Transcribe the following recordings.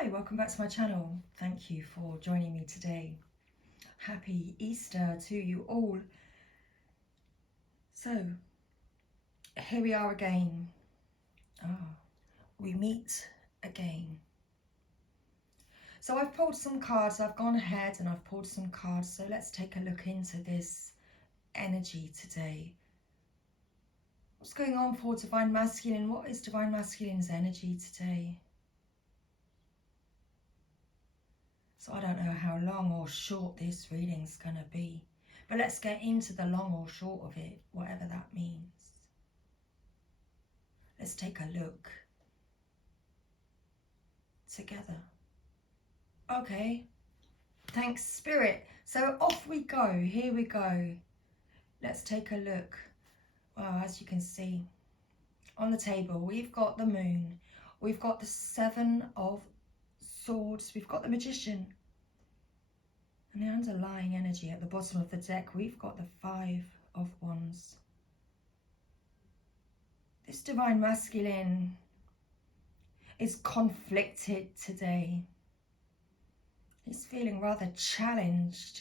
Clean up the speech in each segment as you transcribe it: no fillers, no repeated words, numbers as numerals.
Hi, welcome back to my channel. Thank you for joining me today. Happy Easter to you all. So, here we are again. We meet again. So I've pulled some cards. I've gone ahead and I've pulled some cards. So let's take a look into this energy today. What's going on for Divine Masculine? What is Divine Masculine's energy today? So I don't know how long or short this reading's going to be. But let's get into the long or short of it, whatever that means. Let's take a look together. Okay. Thanks, Spirit. So off we go. Here we go. Let's take a look. Well, as you can see, on the table, we've got the Moon. We've got the Seven of Swords. We've got the Magician. And the underlying energy at the bottom of the deck, we've got the Five of Wands. This Divine Masculine is conflicted today. He's feeling rather challenged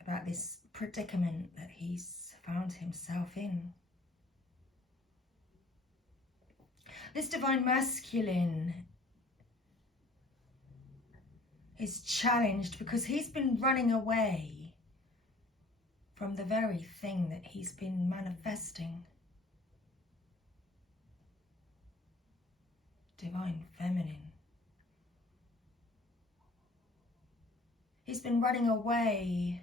about this predicament that he's found himself in. This Divine Masculine is challenged because he's been running away from the very thing that he's been manifesting. Divine Feminine. He's been running away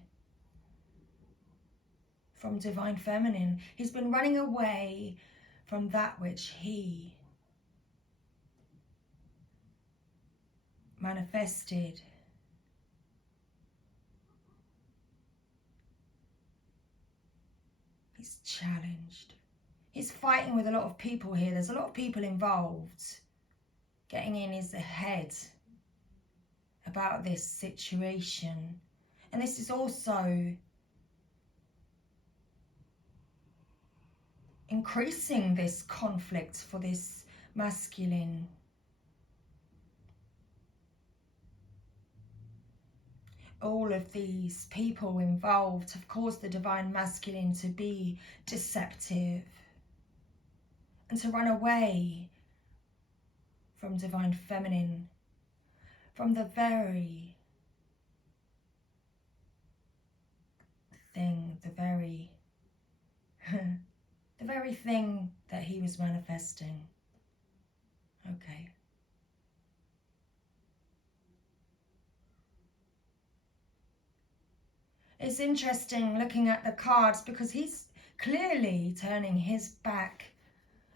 from Divine Feminine. He's been running away from that which he manifested. He's challenged. He's fighting with a lot of people here. There's a lot of people involved. Getting in his head about this situation. And this is also increasing this conflict for this masculine. All of these people involved have caused the Divine Masculine to be deceptive and to run away from Divine Feminine, from the very thing, the very thing that he was manifesting. Okay. It's interesting looking at the cards because he's clearly turning his back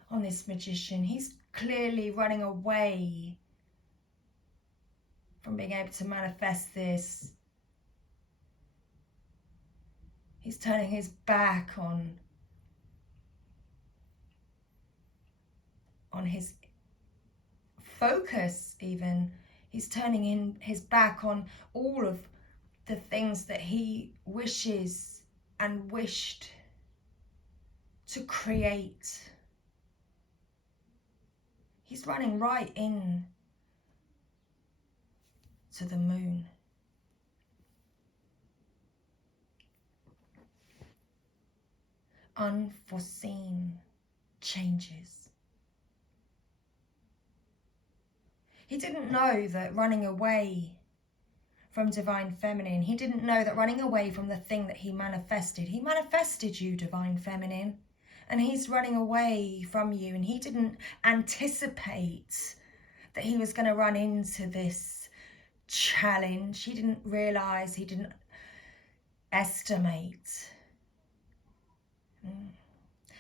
on this Magician. He's clearly running away from being able to manifest this. He's turning his back on his focus even. He's turning his back on all of the things that he wishes and wished to create. He's running right in to the Moon. Unforeseen changes. He didn't know that running away from Divine Feminine, he didn't know that running away from the thing that he manifested you, Divine Feminine, and he's running away from you, and he didn't anticipate that he was going to run into this challenge. He didn't realize, he didn't estimate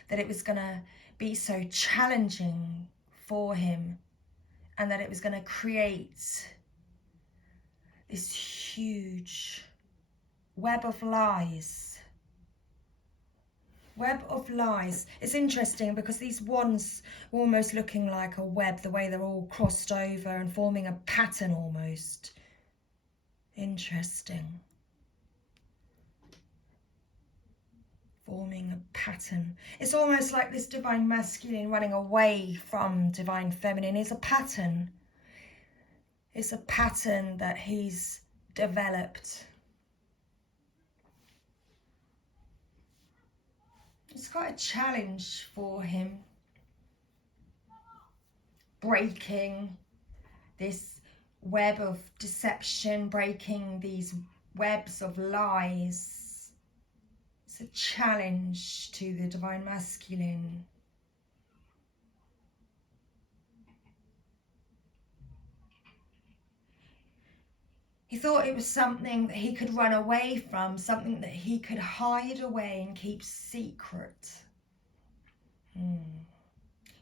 that it was going to be so challenging for him, and that it was going to create this huge web of lies. Web of lies. It's interesting because these wands were almost looking like a web, the way they're all crossed over and forming a pattern almost. Interesting. forming a pattern. It's almost like this divine masculine running away from divine feminine is a pattern. It's a pattern that he's developed. It's quite a challenge for him, breaking this web of deception, breaking these webs of lies. It's a challenge to the divine masculine. He thought it was something that he could run away from, something that he could hide away and keep secret.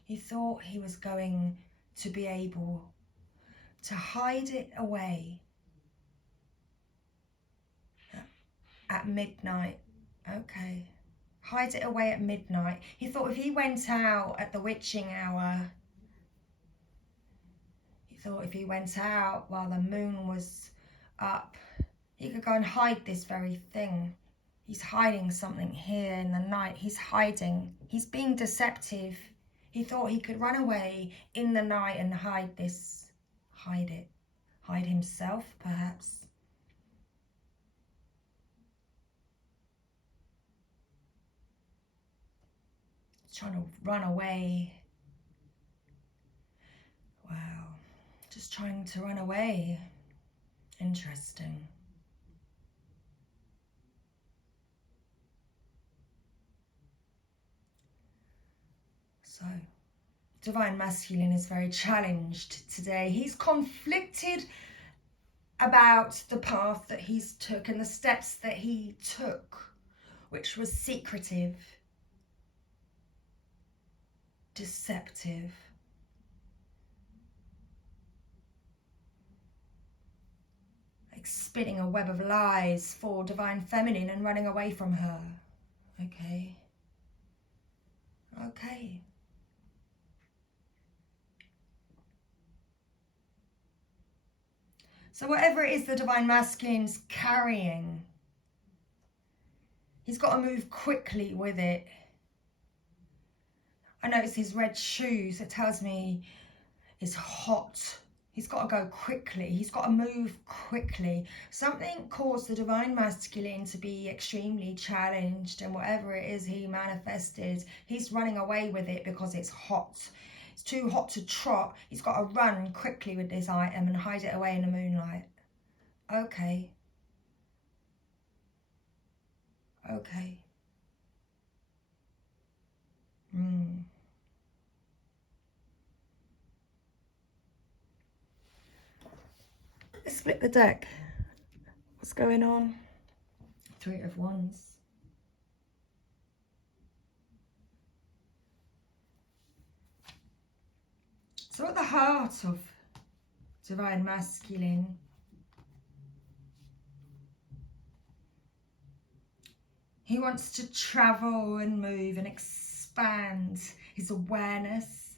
He thought he was going to be able to hide it away at midnight. Okay. Hide it away at midnight. He thought if he went out at the witching hour, while the moon was up, he could go and hide this very thing. He's hiding something here in the night. He's hiding. He's being deceptive. He thought he could run away in the night and hide this. Hide it. Hide himself, perhaps. Trying to run away. Wow. Just trying to run away. Interesting. So, divine masculine is very challenged today. He's conflicted about the path that he's took and the steps that he took, which was secretive, deceptive. Like spinning a web of lies for divine feminine and running away from her. Okay. Okay. So whatever it is the divine masculine's carrying, he's got to move quickly with it. I notice his red shoes. It tells me it's hot. He's got to go quickly. He's got to move quickly. Something caused the divine masculine to be extremely challenged, and whatever it is he manifested, he's running away with it because it's hot. It's too hot to trot. He's got to run quickly with this item and hide it away in the moonlight. Okay. Okay. Let's split the deck. What's going on? Three of Wands. So at the heart of divine masculine, he wants to travel and move and expand his awareness.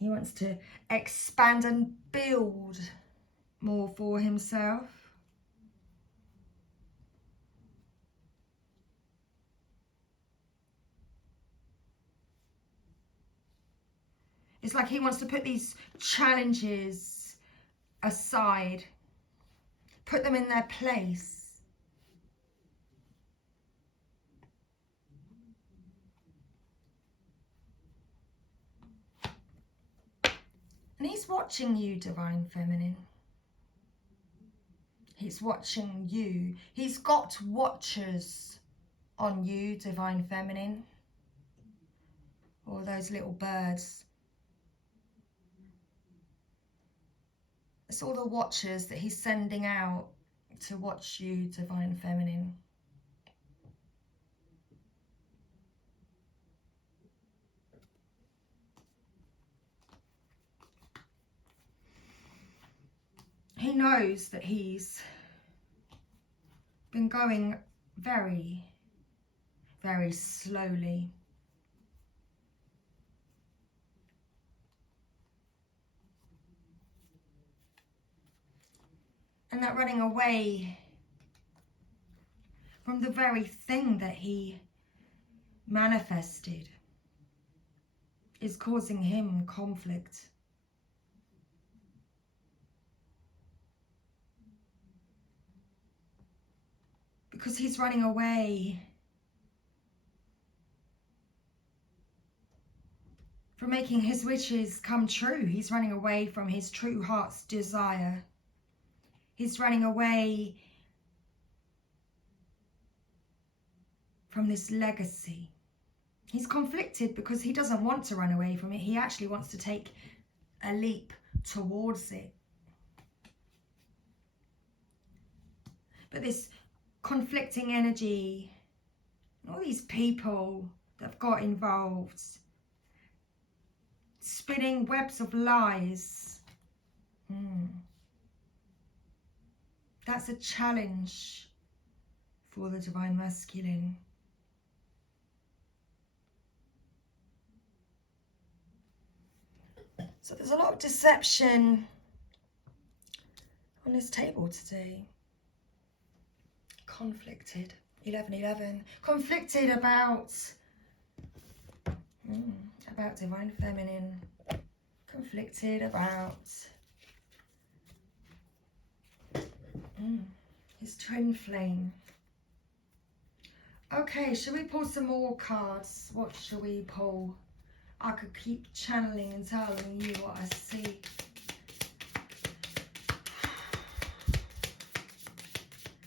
He wants to expand and build more for himself. It's like he wants to put these challenges aside, put them in their place. And he's watching you, divine feminine. He's watching you. He's got watchers on you, divine feminine. All those little birds. It's all the watchers that he's sending out to watch you, divine feminine. He knows that he's been going very, very slowly. And that running away from the very thing that he manifested is causing him conflict. Because he's running away from making his wishes come true. He's running away from his true heart's desire. He's running away from this legacy. He's conflicted because he doesn't want to run away from it. He actually wants to take a leap towards it. But this conflicting energy, all these people that have got involved, spinning webs of lies. That's a challenge for the Divine Masculine. So there's a lot of deception on this table today. Conflicted. 1111. Conflicted about Divine Feminine. Conflicted about his twin flame. Okay, shall we pull some more cards? What shall we pull? I could keep channeling and telling you what I see.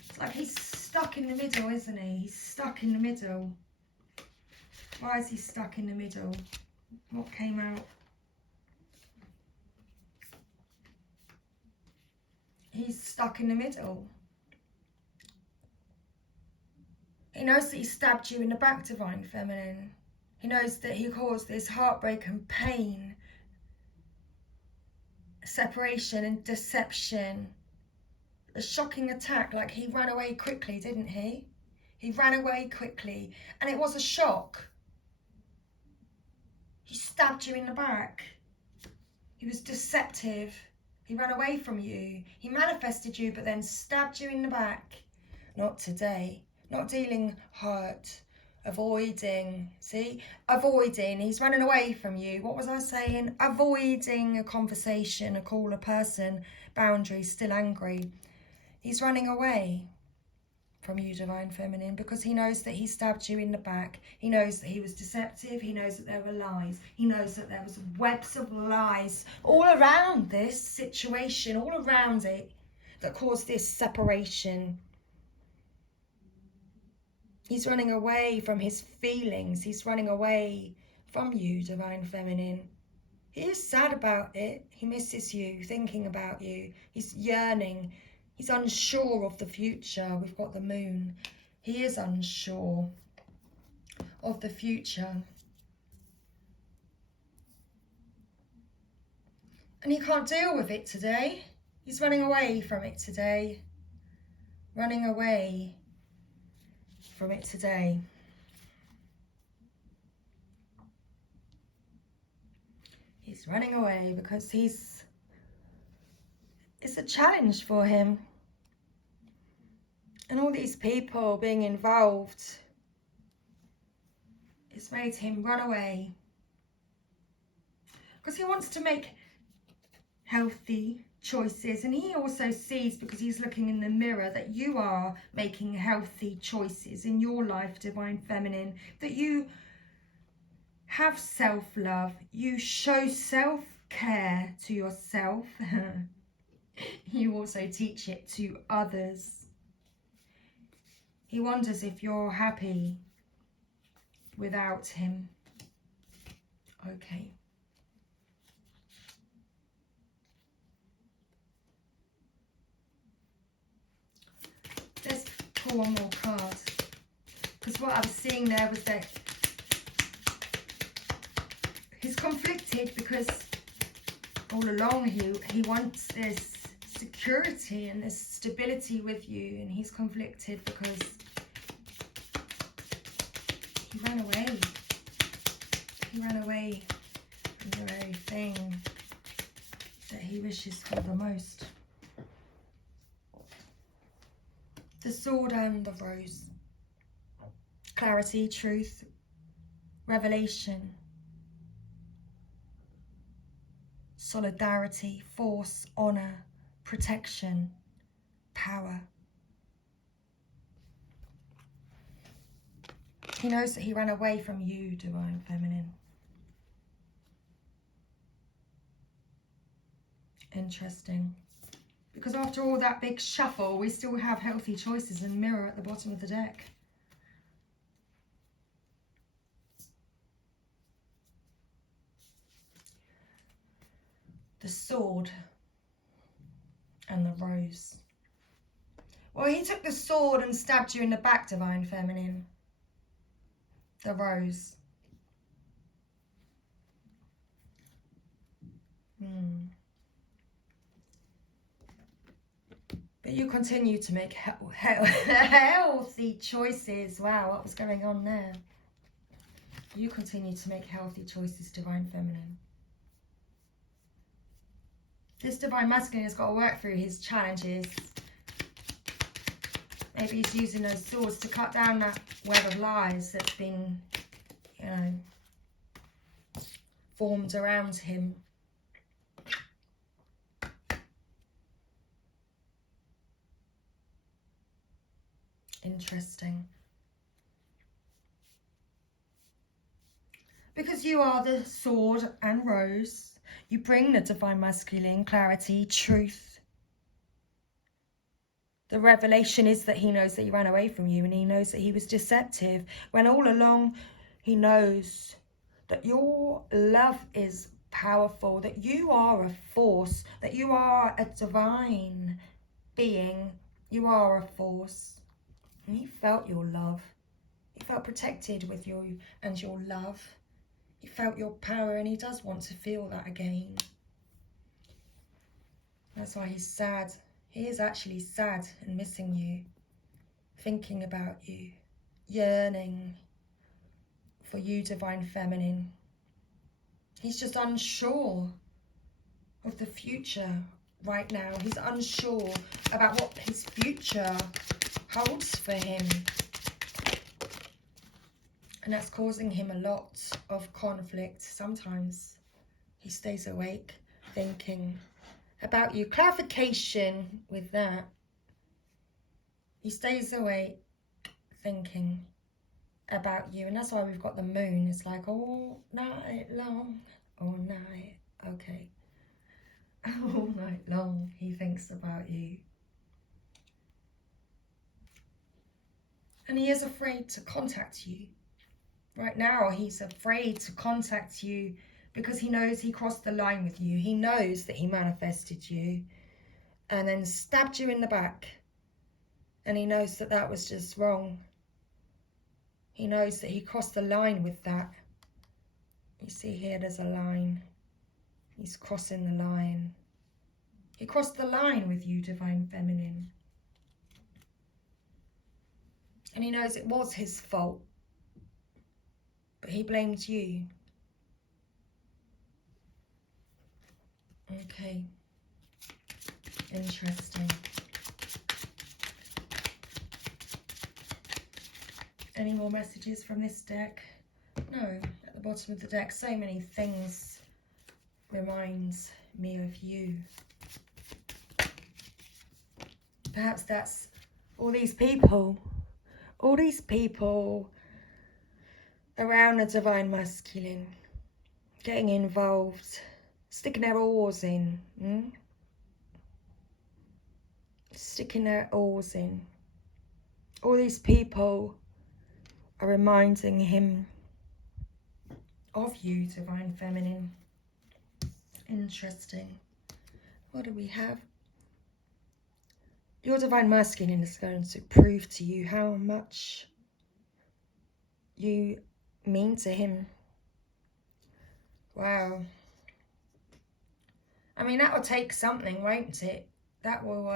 It's like he's stuck in the middle, isn't he? He's stuck in the middle. Why is he stuck in the middle? What came out? He's stuck in the middle. He knows that he stabbed you in the back, Divine Feminine. He knows that he caused this heartbreak and pain, separation and deception. A shocking attack, like he ran away quickly, didn't he? He ran away quickly, and it was a shock. He stabbed you in the back. He was deceptive. He ran away from you. He manifested you, but then stabbed you in the back. Not today. Not dealing hurt. Avoiding. See? Avoiding. He's running away from you. What was I saying? Avoiding a conversation, a call, a person. Boundaries. Still angry. He's running away from you, Divine Feminine, because he knows that he stabbed you in the back. He knows that he was deceptive. He knows that there were lies. He knows that there was webs of lies all around this situation, all around it, that caused this separation. He's running away from his feelings. He's running away from you, Divine Feminine. He is sad about it. He misses you, thinking about you. He's yearning. He's unsure of the future. We've got the moon. He is unsure of the future. And he can't deal with it today. He's running away from it today. Running away from it today. He's running away because it's a challenge for him. And all these people being involved, it's made him run away. Because he wants to make healthy choices. And he also sees, because he's looking in the mirror, that you are making healthy choices in your life, Divine Feminine. That you have self-love. You show self-care to yourself. You also teach it to others. He wonders if you're happy without him. Okay. Let's pull one more card. Because what I was seeing there was that he's conflicted because all along he wants this security and this stability with you, and he's conflicted because he ran away. He ran away from the very thing that he wishes for the most. The sword and the rose. clarity, truth, revelation, solidarity, force, honor, protection, power. He knows that he ran away from you, Divine Feminine. Interesting. Because after all that big shuffle, we still have healthy choices and mirror at the bottom of the deck. The sword and the rose. Well, he took the sword and stabbed you in the back, Divine Feminine. The rose. But you continue to make healthy choices. Wow, what was going on there? You continue to make healthy choices, Divine Feminine. This Divine Masculine has got to work through his challenges. Maybe he's using those swords to cut down that web of lies that's been, you know, formed around him. Interesting. Because you are the sword and rose, you bring the Divine Masculine, clarity, truth. The revelation is that he knows that he ran away from you, and he knows that he was deceptive, when all along he knows that your love is powerful, that you are a force, that you are a divine being, you are a force. And he felt your love. He felt protected with you and your love. He felt your power, and he does want to feel that again. That's why he's sad. He is actually sad and missing you, thinking about you, yearning for you, Divine Feminine. He's just unsure of the future right now. He's unsure about what his future holds for him. And that's causing him a lot of conflict. Sometimes he stays awake thinking about you. Clarification with that. He stays awake thinking about you. And that's why we've got the moon. It's like all night long. All night. Okay. All night long he thinks about you. And he is afraid to contact you. Right now, he's afraid to contact you because he knows he crossed the line with you. He knows that he manifested you and then stabbed you in the back. And he knows that that was just wrong. He knows that he crossed the line with that. You see here, there's a line. He's crossing the line. He crossed the line with you, Divine Feminine. And he knows it was his fault. But he blamed you. Okay. Interesting. Any more messages from this deck? No, at the bottom of the deck, so many things reminds me of you. Perhaps that's all these people around the Divine Masculine, getting involved, sticking their oars in, sticking their oars in. All these people are reminding him of you, Divine Feminine. Interesting. What do we have? Your Divine Masculine is going to prove to you how much you mean to him. Wow. I mean, that will take something, won't it? That will,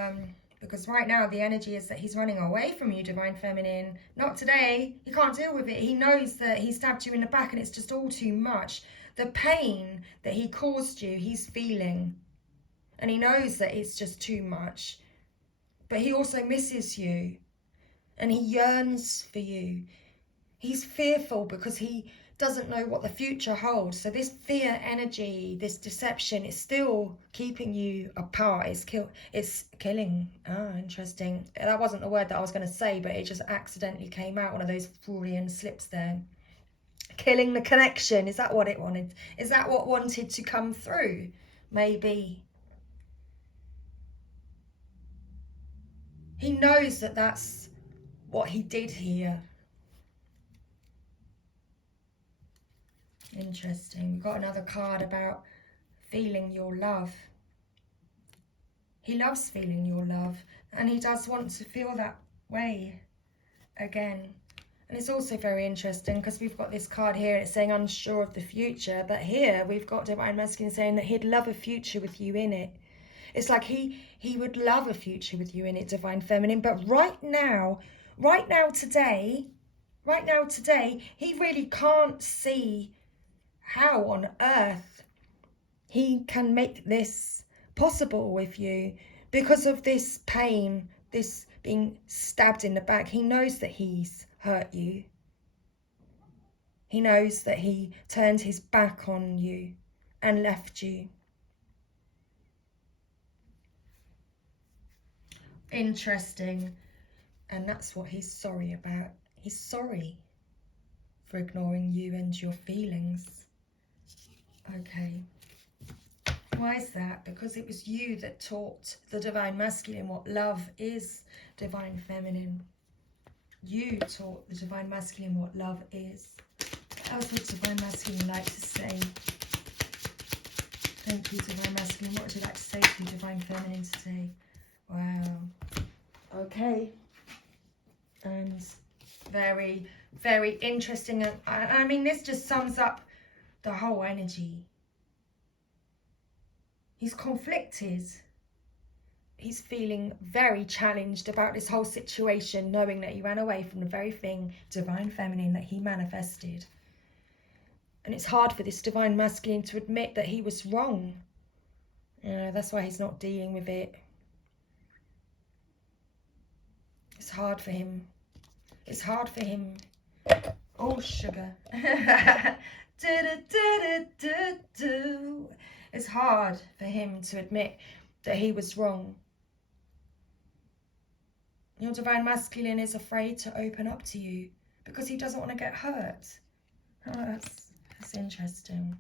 because right now the energy is that he's running away from you, Divine Feminine. Not today. He can't deal with it. He knows that he stabbed you in the back and it's just all too much. The pain that he caused you, he's feeling. And he knows that it's just too much. But he also misses you. And he yearns for you. He's fearful because he doesn't know what the future holds. So this fear energy, this deception is still keeping you apart. It's killing. Ah, interesting. That wasn't the word that I was going to say, but it just accidentally came out. One of those Freudian slips there. Killing the connection. Is that what it wanted? Is that what wanted to come through? Maybe. He knows that that's what he did here. Interesting. We've got another card about feeling your love. He loves feeling your love, and he does want to feel that way again. And it's also very interesting because we've got this card here, it's saying unsure of the future, but here we've got Divine Masculine saying that he'd love a future with you in it. It's like he would love a future with you in it, Divine Feminine, but right now today, he really can't see how on earth he can make this possible with you because of this pain, this being stabbed in the back. He knows that he's hurt you. He knows that he turned his back on you and left you. Interesting. And that's what he's sorry about. He's sorry for ignoring you and your feelings. Okay. Why is that? Because it was you that taught the Divine Masculine what love is, Divine Feminine. You taught the Divine Masculine what love is. What else would Divine Masculine like to say? Thank you, Divine Masculine. What would you like to say to Divine Feminine today? Wow. Okay. And very, very interesting. And I mean, this just sums up the whole energy. He's conflicted. He's feeling very challenged about this whole situation, knowing that he ran away from the very thing, Divine Feminine, that he manifested. And it's hard for this Divine Masculine to admit that he was wrong. That's why he's not dealing with it. It's hard for him. It's hard for him. Oh, sugar. It's hard for him to admit that he was wrong. Your Divine Masculine is afraid to open up to you because he doesn't want to get hurt. Oh, that's interesting.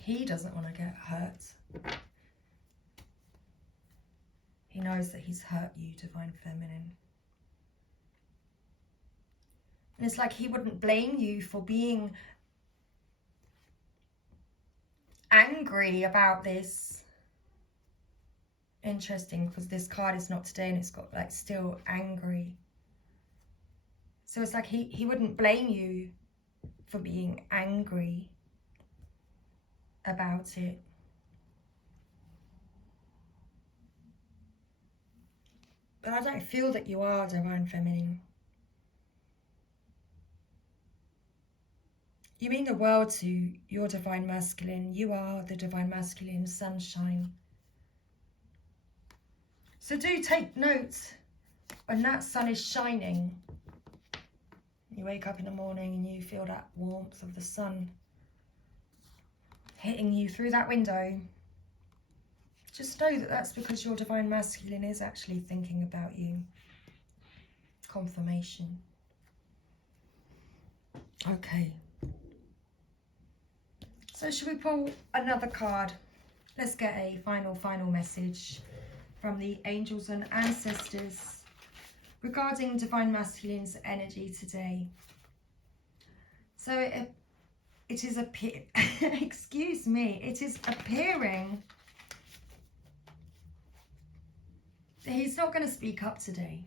He doesn't want to get hurt. He knows that he's hurt you, Divine Feminine. And it's like he wouldn't blame you for being angry about this. Interesting, because this card is not today and it's got like still angry. So it's like he wouldn't blame you for being angry about it. But I don't feel that you are, Divine Feminine. You mean the world to your Divine Masculine. You are the Divine Masculine sunshine. So do take note when that sun is shining. You wake up in the morning and you feel that warmth of the sun hitting you through that window. Just know that that's because your Divine Masculine is actually thinking about you. Confirmation. Okay. So should we pull another card? Let's get a final message from the angels and ancestors regarding Divine Masculine's energy today. So it is excuse me, it is appearing that he's not going to speak up today.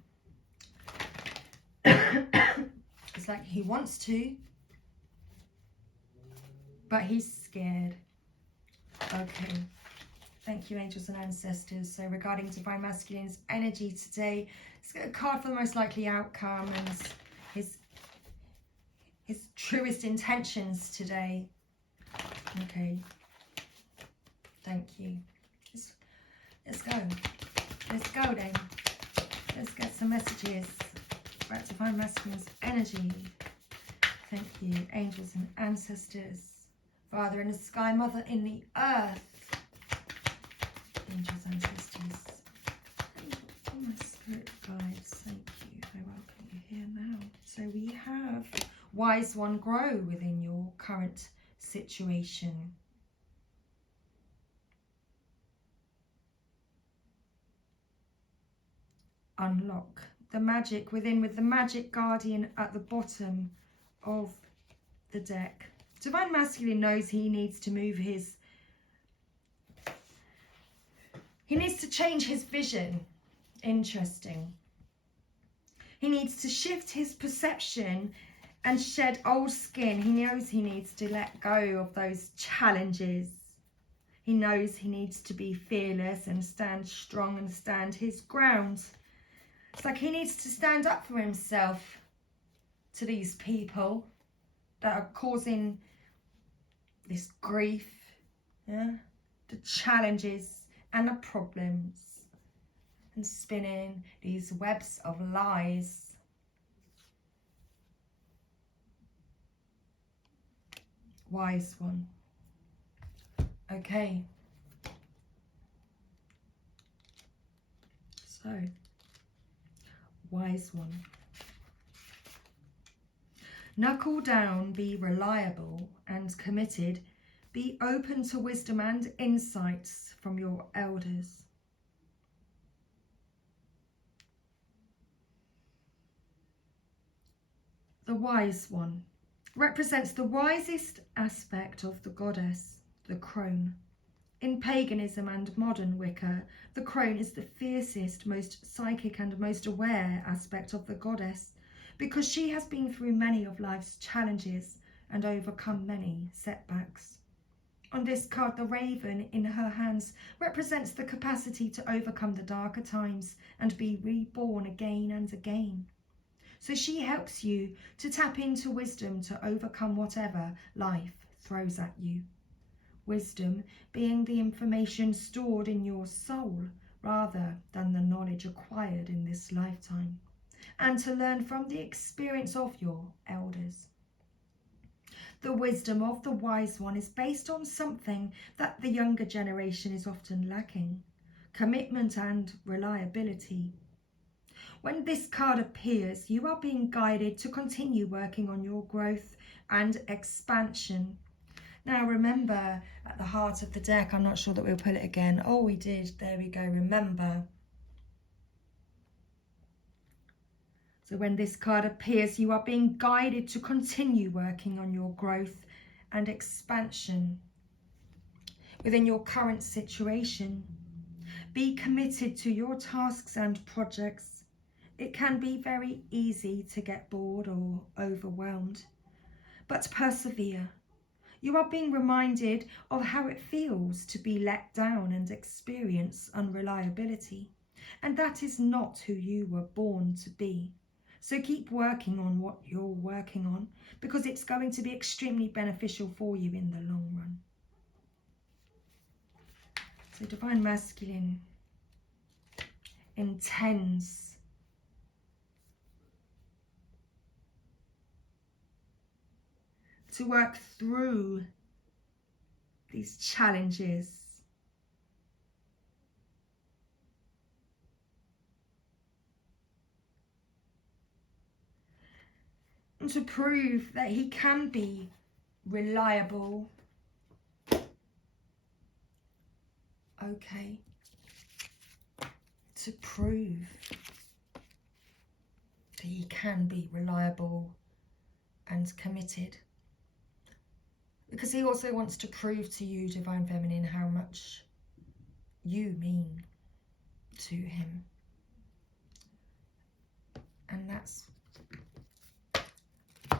It's like he wants to, but he's scared. Okay. Thank you, angels and ancestors. So regarding Divine Masculine's energy today, let's get a card for the most likely outcome and his truest intentions today. Okay. Thank you. Let's go. Let's go then. Let's get some messages about Divine Masculine's energy. Thank you, angels and ancestors. Father in the sky, Mother in the earth. Angels, ancestors. Oh, my spirit guides, thank you. I welcome you here now. So we have Wise One, grow within your current situation. Unlock the magic within, with the Magic Guardian at the bottom of the deck. Divine Masculine knows he needs to move his... He needs to change his vision. Interesting. He needs to shift his perception and shed old skin. He knows he needs to let go of those challenges. He knows he needs to be fearless and stand strong and stand his ground. It's like he needs to stand up for himself to these people that are causing this grief, yeah, the challenges and the problems, and spinning these webs of lies. Wise One. Okay. So, Wise One. Knuckle down, be reliable and committed. Be open to wisdom and insights from your elders. The Wise One represents the wisest aspect of the goddess, the crone. In paganism and modern Wicca, the crone is the fiercest, most psychic and most aware aspect of the goddess, because she has been through many of life's challenges and overcome many setbacks. On this card, the raven in her hands represents the capacity to overcome the darker times and be reborn again and again. So she helps you to tap into wisdom to overcome whatever life throws at you. Wisdom being the information stored in your soul rather than the knowledge acquired in this lifetime, and to learn from the experience of your elders. The wisdom of the Wise One is based on something that the younger generation is often lacking: commitment and reliability. When this card appears, you are being guided to continue working on your growth and expansion. Now remember, at the heart of the deck, I'm not sure that we'll pull it again. Oh, we did. There we go. Remember. So when this card appears, you are being guided to continue working on your growth and expansion within your current situation. Be committed to your tasks and projects. It can be very easy to get bored or overwhelmed, but persevere. You are being reminded of how it feels to be let down and experience unreliability, and that is not who you were born to be. So keep working on what you're working on, because it's going to be extremely beneficial for you in the long run. So Divine Masculine intends to work through these challenges and to prove that he can be reliable. Okay. To prove that he can be reliable and committed. Because he also wants to prove to you, Divine Feminine, how much you mean to him. And that's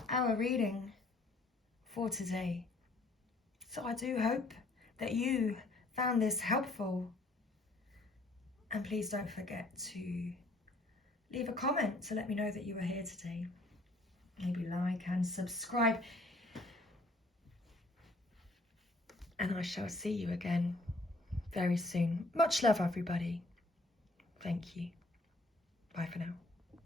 our reading for today. So I do hope that you found this helpful. And please don't forget to leave a comment to let me know that you were here today. Maybe like and subscribe. And I shall see you again very soon. Much love, everybody. Thank you. Bye for now.